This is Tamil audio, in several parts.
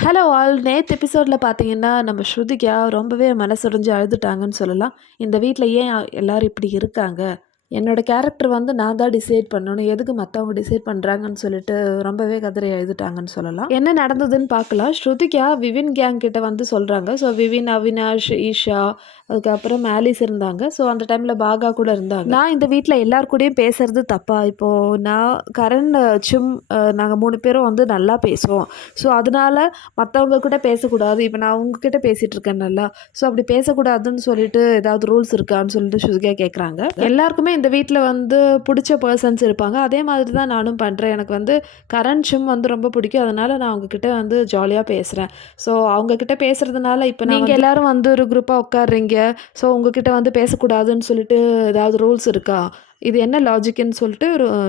ஹலோ ஆல் நேத்து எபிசோடில் பார்த்தீங்கன்னா நம்ம ஸ்ருதிகா ரொம்பவே மனசுடைஞ்சு அழுதுட்டாங்கன்னு சொல்லலாம். இந்த வீட்டில் ஏன் எல்லாரும் இப்படி இருக்காங்க, என்னோட கேரக்டர் வந்து நான் தான் டிசைட் பண்ணணும், எதுக்கு மற்றவங்க டிசைட் பண்ணுறாங்கன்னு சொல்லிட்டு ரொம்பவே கதறி எழுதிட்டாங்கன்னு சொல்லலாம். என்ன நடந்ததுன்னு பார்க்கலாம். ஸ்ருதிகா விவின் கேங் கிட்ட வந்து சொல்கிறாங்க. ஸோ விவின், அவினாஷ், ஈஷா, அதுக்கப்புறம் ஆலிஸ் இருந்தாங்க. ஸோ அந்த டைமில் பாகா கூட இருந்தாங்க. நான் இந்த வீட்டில் எல்லார் கூடயும் பேசுறது தப்பா, இப்போது நான் கரண், சும், நாங்கள் 3 பேரும் வந்து நல்லா பேசுவோம். ஸோ அதனால மற்றவங்க கூட பேசக்கூடாது, இப்போ நான் உங்ககிட்ட பேசிகிட்டு இருக்கேன் நல்லா, ஸோ அப்படி பேசக்கூடாதுன்னு சொல்லிட்டு ஏதாவது ரூல்ஸ் இருக்கான்னு சொல்லிட்டு ஸ்ருதிகா கேட்குறாங்க. எல்லாருக்குமே இந்த வீட்டில் வந்து பிடிச்ச பர்சன்ஸ் இருப்பாங்க. அதே மாதிரி தான் நானும் பண்ணுறேன். எனக்கு வந்து கரண், சிம் வந்து ரொம்ப பிடிக்கும். அதனால் நான் அவங்கக்கிட்ட வந்து ஜாலியாக பேசுகிறேன். ஸோ அவங்கக்கிட்ட பேசுகிறதுனால இப்போ நீங்கள் எல்லோரும் வந்து ஒரு குரூப்பாக உட்காடுறீங்க. ஸோ உங்ககிட்ட வந்து பேசக்கூடாதுன்னு சொல்லிட்டு ஏதாவது ரூல்ஸ் இருக்கா, இது என்ன லாஜிக்குன்னு சொல்லிட்டு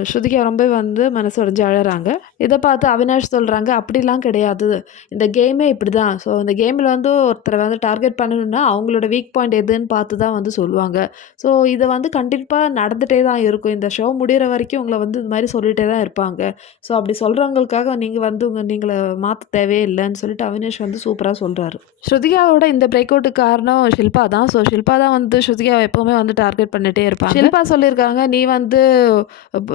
ஸ்ருதிகா ரொம்ப வந்து மனசு உடைஞ்சு அழறாங்க. இதை பார்த்து அவினாஷ் சொல்கிறாங்க, அப்படிலாம் கிடையாது, இந்த கேமே இப்படி தான். ஸோ இந்த கேமில் வந்து ஒருத்தரை வந்து டார்கெட் பண்ணணும்னா அவங்களோட வீக் பாயிண்ட் எதுன்னு பார்த்து தான் வந்து சொல்லுவாங்க. ஸோ இதை வந்து கண்டிப்பாக நடந்துகிட்டே தான் இருக்கும். இந்த ஷோ முடிகிற வரைக்கும் உங்களை வந்து இது மாதிரி சொல்லிகிட்டே தான் இருப்பாங்க. ஸோ அப்படி சொல்கிறவங்களுக்காக நீங்கள் வந்து நீங்களை மாற்ற தேவையே இல்லைன்னு சொல்லிட்டு அவினாஷ் வந்து சூப்பராக சொல்கிறாரு. ஸ்ருதிகாவோட இந்த பிரேக் அவுட்டுக்கு காரணம் ஷில்பா தான். ஸோ ஷில்பா தான் வந்து ஸ்ருதிகாவை எப்போவுமே வந்து டார்கெட் பண்ணிகிட்டே இருப்பாங்க. ஷில்பா சொல்லியிருக்காங்க, நீ வந்து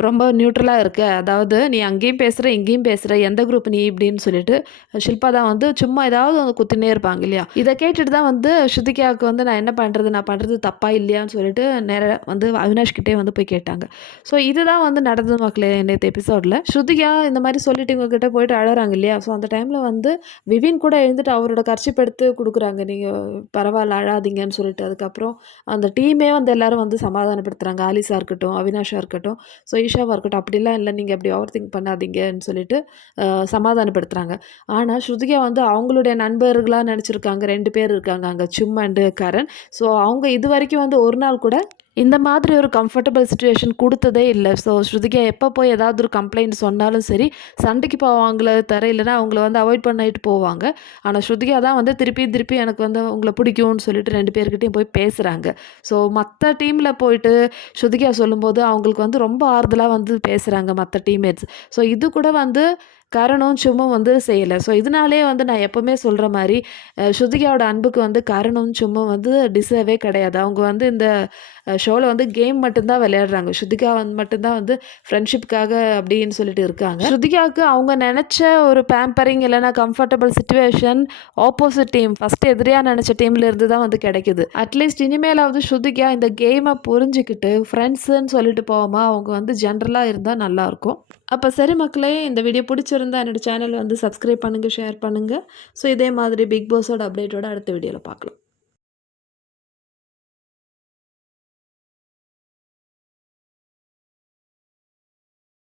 ரொம்ப நியூட்ரலாக இருக்க, அதாவது நீ அங்கேயும் பேசுகிற இங்கேயும் பேசுகிற, எந்த குரூப் நீ இப்படின்னு சொல்லிட்டு ஷில்பா தான் வந்து சும்மா ஏதாவது வந்து குத்தினே இருப்பாங்க இல்லையா. இதை கேட்டுட்டு தான் வந்து ஸ்ருதிகாவுக்கு வந்து நான் என்ன பண்ணுறது, நான் பண்ணுறது தப்பா இல்லையான்னு சொல்லிட்டு நேராக வந்து அவினாஷ் கிட்டே வந்து போய் கேட்டாங்க. ஸோ இதுதான் வந்து நடந்தது மக்களே நேற்று எபிசோடில். ஸ்ருதிகா இந்த மாதிரி சொல்லிட்டு இவங்ககிட்ட போயிட்டு அழறாங்க இல்லையா. ஸோ அந்த டைமில் வந்து விவின் கூட எழுந்துட்டு அவரோட கர்ச்சிப் எடுத்து கொடுக்குறாங்க, நீங்கள் பரவாயில்ல அழாதீங்கன்னு சொல்லிட்டு. அதுக்கப்புறம் அந்த டீமே வந்து எல்லாரும் வந்து சமாதானப்படுத்துகிறாங்க. ஆலிஸா இருக்கட்டும், அவினாஷா இருக்கட்டும், ஸோ ஈஷாவாக இருக்கட்டும், அப்படிலாம் இல்லை, நீங்கள் அப்படி ஓவர் திங்க் பண்ணாதீங்கன்னு சொல்லிட்டு சமாதானப்படுத்துகிறாங்க. ஆனால் ஸ்ருதிகா வந்து அவங்களுடைய நண்பர்களாக நினச்சிருக்காங்க. 2 பேர் இருக்காங்க அங்கே, சும் அண்டு கரண். ஸோ அவங்க இது வரைக்கும் வந்து ஒரு நாள் கூட இந்த மாதிரி ஒரு கம்ஃபர்டபுள் சுச்சுவேஷன் கொடுத்ததே இல்லை. ஸோ ஸ்ருதிகா எப்போ போய் ஏதாவது ஒரு கம்ப்ளைண்ட் சொன்னாலும் சரி, சண்டைக்கு போவாங்களே தர, இல்லைனா அவங்கள வந்து அவாய்ட் பண்ணிட்டு போவாங்க. ஆனால் ஸ்ருதிகா தான் வந்து திருப்பி திருப்பி எனக்கு வந்து உங்களை பிடிக்கும்னு சொல்லிட்டு 2 பேர்கிட்டையும் போய் பேசுகிறாங்க. ஸோ மற்ற டீமில் போயிட்டு ஸ்ருதிகா சொல்லும்போது அவங்களுக்கு வந்து ரொம்ப ஆறுதலாக வந்து பேசுகிறாங்க மற்ற டீம்மேட்ஸ். ஸோ இது கூட வந்து கரணும் சும்மும் வந்து செய்யலை. ஸோ இதனாலே வந்து நான் எப்போவுமே சொல்கிற மாதிரி ஸ்ருதிகாவோட அன்புக்கு வந்து கரணும் சும்மும் வந்து டிசர்வே கிடையாது. அவங்க வந்து இந்த ஷோவில் வந்து கேம் மட்டும்தான் விளையாடுறாங்க. ஸ்ருதிகா வந்து மட்டும்தான் வந்து ஃப்ரெண்ட்ஷிப்காக அப்படின்னு சொல்லிட்டு இருக்காங்க. ஸ்ருதிகாவுக்கு அவங்க நினச்ச ஒரு பேம்பரிங் இல்லைனா comfortable situation opposite team, first எதிரியாக நினச்ச டீமில் இருந்து தான் வந்து கிடைக்குது. அட்லீஸ்ட் இனிமேலாவது ஸ்ருதிகா இந்த கேமை புரிஞ்சுக்கிட்டு ஃப்ரெண்ட்ஸுன்னு சொல்லிட்டு போகாமல் அவங்க வந்து ஜென்ரலாக இருந்தால் நல்லாயிருக்கும். அப்போ சரி மக்களே, இந்த வீடியோ பிடிச்சிருந்தா என்னோடய சேனல் வந்து சப்ஸ்கிரைப் பண்ணுங்கள், ஷேர் பண்ணுங்கள். ஸோ இதே மாதிரி பிக் பாஸோட அப்டேட்டோட அடுத்த வீடியோவில் பார்க்கலாம்.